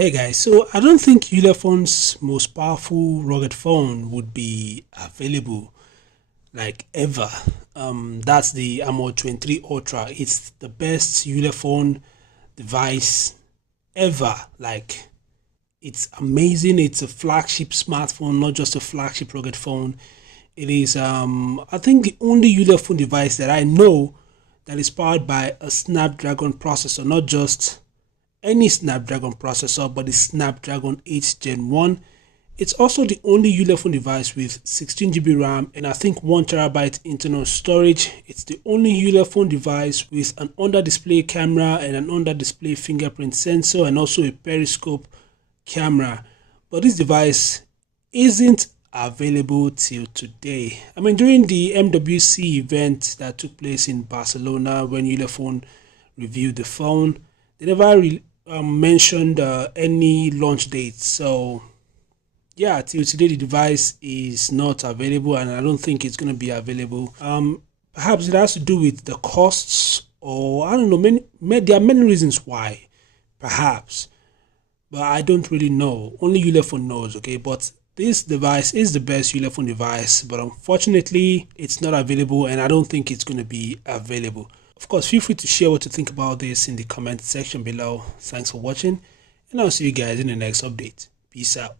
Hey guys, so I don't think Ulefone's most powerful rugged phone would be available like ever. That's the Armor 23 Ultra. It's the best Ulefone device ever. Like, it's amazing. It's a flagship smartphone, not just a flagship rugged phone. It is I think the only Ulefone device that I know that is powered by a Snapdragon processor, not just any Snapdragon processor, but the Snapdragon 8 Gen 1. It's also the only Ulefone device with 16GB RAM and I think 1TB internal storage. It's the only Ulefone device with an under-display camera and an under-display fingerprint sensor and also a periscope camera. But this device isn't available till today. I mean, during the MWC event that took place in Barcelona when Ulefone reviewed the phone, they never mentioned any launch date. So yeah, till today the device is not available and I don't think it's going to be available. Perhaps it has to do with the costs, or I don't know, there are many reasons why, perhaps, but I don't really know. Only Ulefone knows. Okay, but this device is the best Ulefone device, but unfortunately it's not available and I don't think it's going to be available. Of course, feel free to share what you think about this in the comment section below. Thanks for watching, and I'll see you guys in the next update. Peace out.